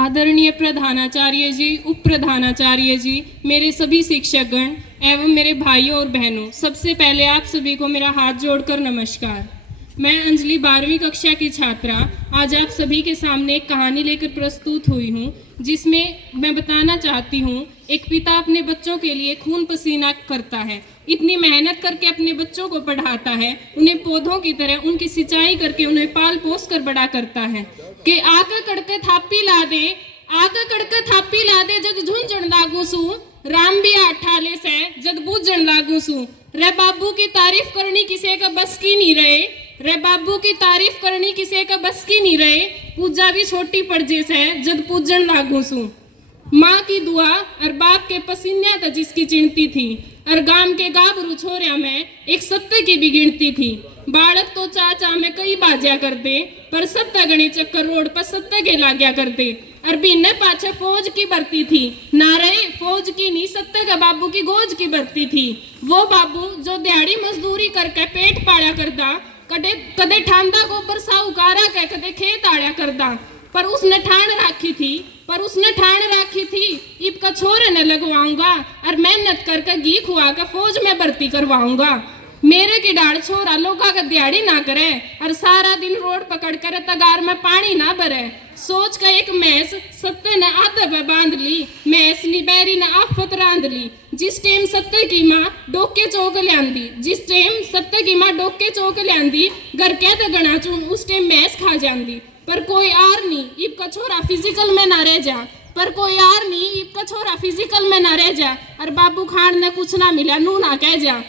आदरणीय प्रधानाचार्य जी, उप प्रधानाचार्य जी, मेरे सभी शिक्षकगण एवं मेरे भाइयों और बहनों, सबसे पहले आप सभी को मेरा हाथ जोड़कर नमस्कार। मैं अंजलि 12वीं कक्षा की छात्रा आज आप सभी के सामने एक कहानी लेकर प्रस्तुत हुई हूँ, जिसमें मैं बताना चाहती हूँ एक पिता अपने बच्चों के लिए खून पसीना करता है, इतनी मेहनत करके अपने बच्चों को पढ़ाता है, उन्हें पौधों की तरह उनकी सिंचाई करके उन्हें पाल पोस कर बड़ा करता है कि आका कड़के थापी ला दे, आका कड़के थापी ला दे, जद झुंझुन लागू सू राम भी आठाले से जद बूझन लागू सू। रे बाबू की तारीफ करनी किसी का बस की नहीं रहे, रे बाबू की तारीफ करनी किसी का बस की नहीं रहे, पूजा भी छोटी पड़ जैसे जद पूजन लागू सू। माँ की दुआ और बाप के पसीने था जिसकी चिंती थी, और गांव के गाभरू छोरिया में एक सत्य की भी गिनती थी। बालक तो चाचा में कई बाजिया करते, पर सत्ता गणी चक्कर रोड पर सत्य के लाग्या करते। और बिन्ने पाछे फौज की भर्ती थी, ना रहे फौज की नहीं, सत्य का बाबू की गोज की भर्ती थी। वो बाबू जो दिहाड़ी मजदूरी करके पेट पाड़ा करता, कदे कदे ठांदा गोबर साहूकारा के कदे खेत आड़ा करता, पर उसने ठान राखी थी इब का छोरे न लगवाऊंगा और मेहनत करके घी खुआ कर फौज में भर्ती करवाऊंगा। मेरे की डाड़ छोरा लोगा का दिहाड़ी ना करे और सारा दिन रोड पकड़ कर तगार में पानी ना भरे। सोच का एक मैस सत्ते ने आते पे बांध ली, मैस ली बैरी ने आफत रांध ली। जिस टाइम सत्ते की माँ डोके चौक लियांदी, जिस टाइम सत्ते की माँ डोके चौक लियांदी, घर क्या तो गणा चून उस टाइम मैस खा जांदी। पर कोई आर नहीं इब का छोरा फिजिकल में ना रह जा, पर कोई यार नहीं इब का छोरा फिजिकल में ना रह जा। और बाबू खान ने कुछ ना मिला नू ना कह जा,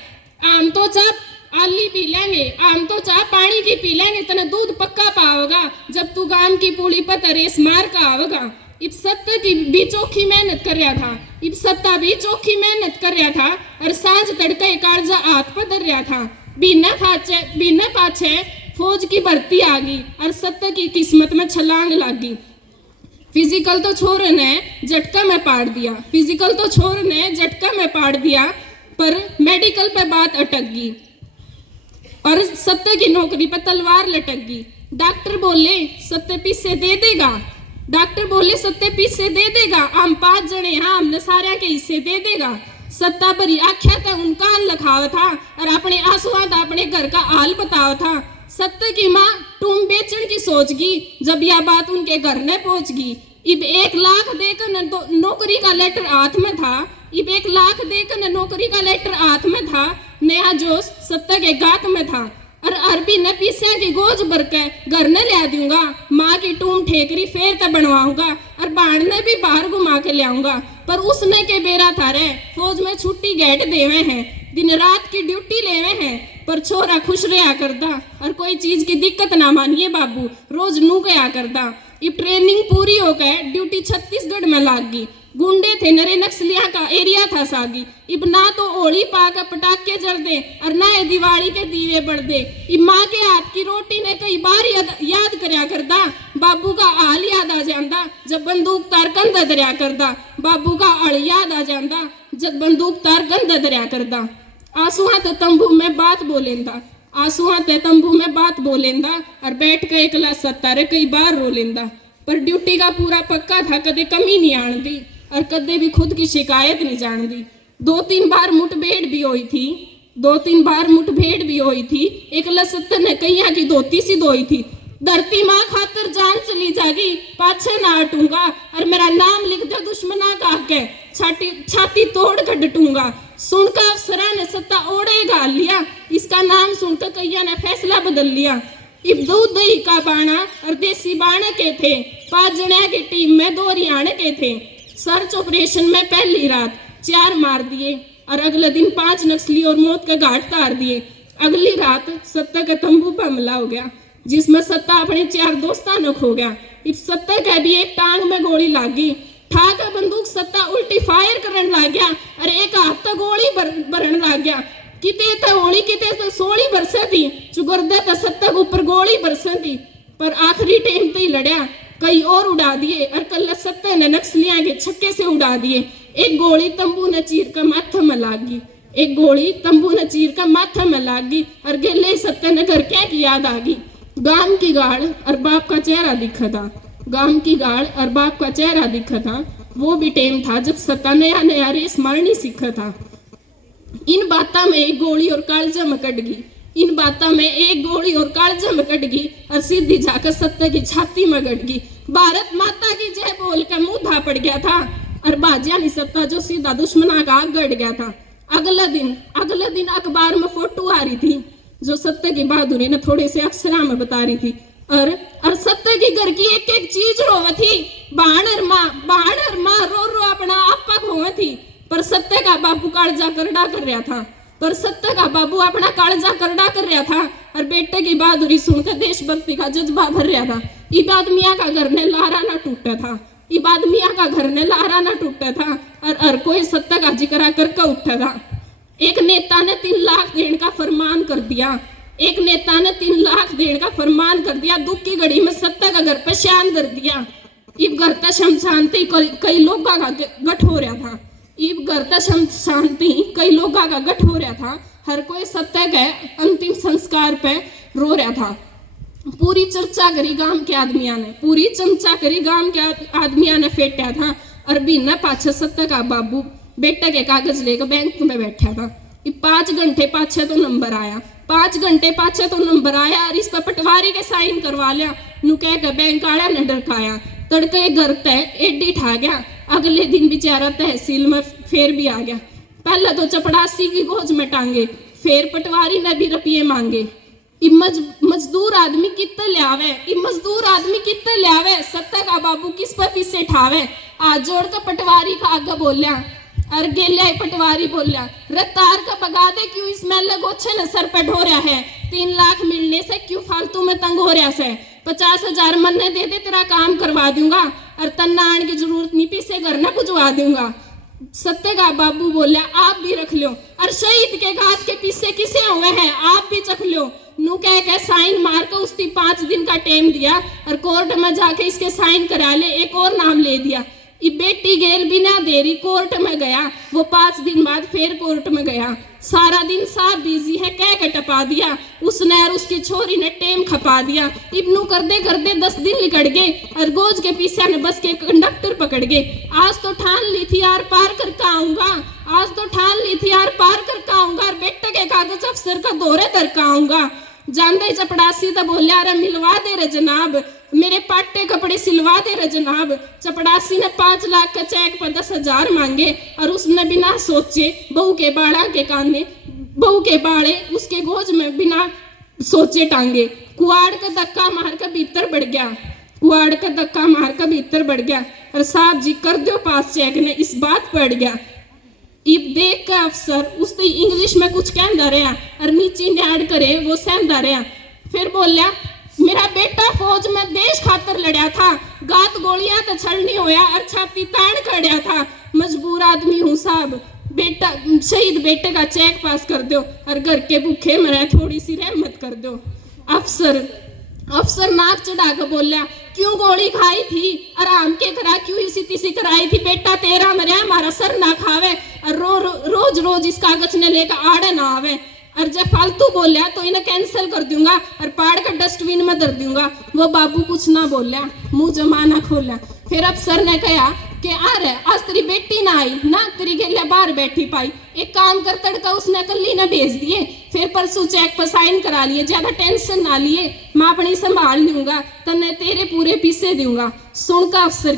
आम तो चाप आली पी लेंगे, आम तो चाप पानी की पी लेंगे, तना दूध पक्का पाओगा जब तू गाम की पूली पर रेस मार का आओगा। इब सत्ता की भी चौखी मेहनत कर रहा था, इब सत्ता भी चौखी मेहनत कर रहा था, और सांझ तड़के कालजा हाथ पर धर रहा था। बिना पाछे फौज की भर्ती आ गई और सत्ता की किस्मत में छलांग लग गई। फिजिकल तो छोरे ने झटका में पाड़ दिया, फिजिकल तो छोरे ने झटका में पाड़ दिया, पर मेडिकल पे बात अटक गई और सत्य की नौकरी पर तलवार लटक गई। डॉक्टर बोले सत्य पीसे दे देगा, डॉक्टर बोले सत्य पीसे दे देगा, हम 5 जने हाँ हमने सारे के हिस्से दे देगा। सत्ता भरी आख्या था उनका लखाव था और अपने आंसुआ था अपने घर का हाल बतावा था। सत्य की माँ टूम बेचने की सोच गई जब यह बात उनके घर ने पहुंच गई। इब 1 लाख देकर नौकरी का लेटर हाथ में था, इब 1 लाख देकर नौकरी का लेटर हाथ में था। नया जोश सत्य के गात में था और अरबी ने पीसिया की गोज भर के घर ने ले दूंगा, माँ की टूम ठेकरी फेर तक बनवाऊंगा और बाण ने भी बाहर घुमा के ले आऊंगा। पर उसने के बेरा था रे फौज में छुट्टी गेट देवे हैं, दिन रात की ड्यूटी लेवे हैं, पर छोरा खुश रहा करता और कोई चीज की दिक्कत ना मानिए बाबू रोज नू गया करता। ये ट्रेनिंग पूरी हो गए ड्यूटी छत्तीसगढ़ में लाग गई। गुंडे थे नरे नक्सलिया का एरिया था सागी। इब ना तो होली पाकर पटाखे जल दे और ना ये दिवाली के दीवे बढ़ दे। इब माँ के हाथ की रोटी ने कई बार याद करया करता, बाबू का हाल याद आ जाता जब बंदूक तार कंधा दरिया करता, बाबू का हाल याद आ जाता जब बंदूक तार कंधा दरिया करता। आंसुआ ते तंबू में बात बोलेंदा, आंसुआ ते तंबू में बात बोलेंदा और बैठ के एकला सत्तारे कई बार रो लेंदा। पर ड्यूटी का पूरा पक्का था, कदे कमी नहीं आन दी और कदे भी खुद की शिकायत नहीं जान दी। 2-3 बार मुठभेड़ भी हुई थी, 2-3 बार मुठभेड़ भी हुई थी। एकला सत्तर ने कैया की धोती सी धोई थी, धरती माँ खातर जान चली जागी, पाछे ना हटूंगा और मेरा नाम लिख दे दुश्मना का के छाती तोड़ कर डटूंगा। सुनकर अफसरा ने सत्ता ओढ़े गाल लिया, इसका नाम सुनकर कैया ने फैसला बदल लिया। इब दूध दही का बाणा और देसी बाणे के थे, 5 जने की टीम में 2 हरियाणे के थे। सर्च ऑपरेशन में पहली रात 4 मार दिए और अगले दिन 5 नक्सली और मौत का घाट तार दिए। अगली रात सत्ता का तंबू पर हमला हो गया जिसमें सत्ता अपने 4 दोस्तां न खो गया। इब सत्ता का भी एक टांग में गोली लग गई, ठाका बंदूक सत्ता उल्टी फायर करने लग गया और एक हाथ तो गोली भरन लग गया। किते तो होली किते तो सोली बरसे थी, चुगरदे तो सत्ता के ऊपर गोली बरसे थी, पर आखिरी टाइम पे ही लड़या कई और उड़ा दिए और कल सत्ता ने नक्सलियां के छक्के से उड़ा दिए। एक गोली तंबू ने चीर कर माथे में लाग गई, एक गोली तंबू ने चीर कर माथे में लाग गई और गेले सत्ता ने घर क्या की याद आ गई। गांव की गाड़ और बाप का चेहरा दिखा था, गांव की गाड़ और बाप का चेहरा दिखा था। वो भी टेम था जब सत्ता नया नया रेस मारनी सीखा था। इन बातों में एक गोली और कालजा में कट गई, इन बातों में एक गोली और कालजा में कट गई और सीधी जाकर सत्ता की छाती में गट गई। भारत माता की जय बोल कर मुंह धा पड़ गया था और बाजिया नहीं सत्ता जो सीधा दुश्मना का आग गड़ गया था। अगला दिन अखबार में फोटो आ रही थी जो सत्य की बहादुरी ने थोड़े से अक्षरा में बता रही थी और सत्य की घर की एक एक चीज रोवे थी। बाण और माँ रो रो अपना आपा खोवे थी, पर सत्य का बाबू कालजा करड़ा कर रहा था, पर सत्य का बाबू अपना कालजा करड़ा कर रहा था और बेटे की बहादुरी सुनकर देशभक्ति का जज्बा भर रहा था। इबाद मियाँ का घर ने लारा ना टूटा था, इबाद मियाँ का घर ने लारा ना टूटा था और कोई सत्य का जिक्र करके उठा था। एक नेता ने 3 लाख देने का फरमान कर दिया, एक नेता ने 3 लाख देने का फरमान कर दिया। दुख की घड़ी में सत्ता का घर पे शान कर दिया। इब घर का शमशान थी कई लोग का गठ हो रहा था, इब घर का शमशान थी कई लोग का गठ हो रहा था। हर कोई सत्य के अंतिम संस्कार पे रो रहा था। पूरी चर्चा करी गांव के आदमिया ने, पूरी चर्चा करी गांव के आदमिया ने फेंटा था और बिना पाछे सत्य का बाबू बेटा के कागज लेकर बैंक में बैठा था। 5 घंटे पाछे तो नंबर आया, 5 घंटे पाछे तो नंबर आया और इस पर पटवारी के साइन करवा लिया। नु कह के बैंक आया ने डरकाया, तड़के घर तय एडी ठा गया। अगले दिन बेचारा तहसील में फिर भी आ गया। पहले तो चपड़ासी की गोज में टांगे, फिर पटवारी ने भी रुपये मांगे। मजदूर आदमी कितने लियावे, मजदूर आदमी कितने लियावे, सत्य का बाबू किस पर पीछे ठावे। आज जोड़ का पटवारी का आगे बोलिया और गेलिया पटवारी बोलिया, रे तार का बगा दे, क्यों इसमें लगोछे न सर पे ढो रहा है। 3 लाख मिलने से क्यों फालतू में तंग हो रहा से। 50,000 मन्ने दे दे, तेरा काम करवा दूंगा और तन्ना आने की जरूरत नहीं, पीछे घर न पुजवा दूंगा। सत्य का बाबू बोलिया, आप भी रख लो और शहीद के घात के पीछे किसे हुए हैं आप भी चख लो। नू कह के साइन मार कर उसकी 5 दिन का टाइम दिया और कोर्ट में जाके इसके साइन करा ले, एक और नाम ले दिया। ये बेटी गेल बिना देरी कोर्ट में गया, वो 5 दिन बाद फिर कोर्ट में गया। सारा दिन साहब बिजी है कह के टपा दिया, उसने और उसकी छोरी ने टेम खपा दिया। इब्नू करते करते 10 दिन निकट गए और गोज के पीछे ने बस के कंडक्टर पकड़ गए। आज तो ठान ली थी यार पार करके आऊंगा, आज तो ठान ली थी यार पार करके आऊंगा और बेटे के कागज अफसर का दौरे करके आऊंगा। जानते चपड़ासी तो बोलिया, अरे मिलवा दे रे जनाब, मेरे पाटे कपड़े सिलवा दे रे जनाब। चपड़ासी ने 5 लाख का चेक पर 10,000 मांगे और उसने बिना सोचे बहू के बाड़ा के काने, बहू के बाड़े उसके गोज में बिना सोचे टांगे। कुआड़ का धक्का मार कर भीतर बढ़ गया, कुआड़ का धक्का मार कर भीतर बढ़ गया और साहब जी कर दो पास चेक ने इस बात पड़ गया। इब देख के अफसर उसने इंग्लिश में कुछ कहता रहा और नीचे न्याड़ करे वो सहता रहा। फिर बोलिया, मेरा बेटा फौज में देश खातर लड़ा था, गात गोलियां तो छलनी होया और छाती ताड़ कड़िया था। मजबूर आदमी हूँ साहब, बेटा शहीद बेटे का चेक पास कर दो और घर के भूखे मरे थोड़ी सी रहमत कर दो। अफसर नाक चढ़ा कर बोलिया, क्यों गोली खाई थी आराम के करा, क्यों इसी तीसी कराई थी, बेटा तेरा मरे हमारा सर ना खावे और रोज रोज इस कागज ने लेकर आड़े ना आवे और जब फालतू बोलिया तो इन्हें कैंसिल कर दूंगा और पाड़ कर डस्टबिन में धर दूंगा। वो बाबू कुछ ना बोलिया, मुंह जमा ना खोला। फिर अफसर ने कहा कि अरे आज तेरी बेटी ना आई ना, तेरी गेलिया बाहर बैठी पाई, एक काम कर तड़का उसने कल्ली ने भेज दिए, फिर परसों चेक पर साइन करा लिए, ज्यादा टेंशन ना लिए, मैं अपनी संभाल लूंगा, तन्ने तेरे पूरे पीछे दूंगा। सुनका अफसर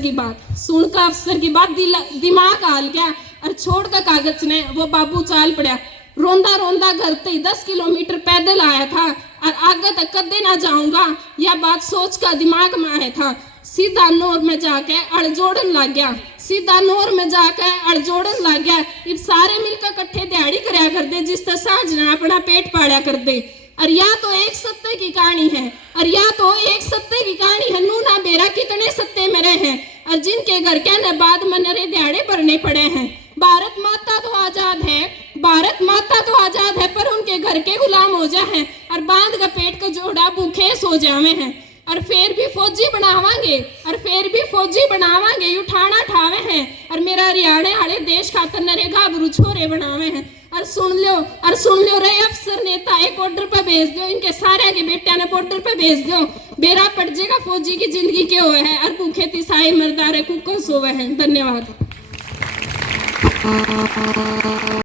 की बात दिमाग हाल गया और छोड़ कर कागज ने वो बाबू चाल पड़ा। रोंदा रोंदा घर से 10 किलोमीटर पैदल आया था और आगे तक कदे ना जाऊंगा, यह बात सोच कर दिमाग में आया था। सीधा नोर में जाके अड़जोड़न लग गया, सीधा नोर में जाके अड़जोड़न लग गया। इब सारे मिलकर इकट्ठे दिहाड़ी करया कर दे, जिस तरह साँझ ना अपना पेट पाड़ा कर दे। और या तो एक सत्य की कहानी है, और या तो एक सत्य की कहानी है। नूना बेरा कितने सत्य में रहे हैं और जिनके घर के न बाद में नरे दिहाड़े भरने पड़े हैं। भारत माता तो आजाद है, भारत माता तो आजाद है, पर उनके घर के गुलाम हो जाए हैं और बांध का पेट का जोड़ा भूखे सो जावे हैं। और फिर भी फौजी बनावांगे, और फिर भी फौजी बनावांगे, यू ठाणा ठावे हैं और मेरा हरियाणा वाले देश खातर नरे गाभरू छोरे बनावे हैं। और सुन लो रे अफसर नेता, एक ऑर्डर पे भेज दो, इनके सारे के बेटिया ने ऑर्डर पे भेज दो, बेरा पड़ जाएगा फौजी की जिंदगी के हुए है और भूखे तिसाए मरदारे कुकर सोवे है। धन्यवाद।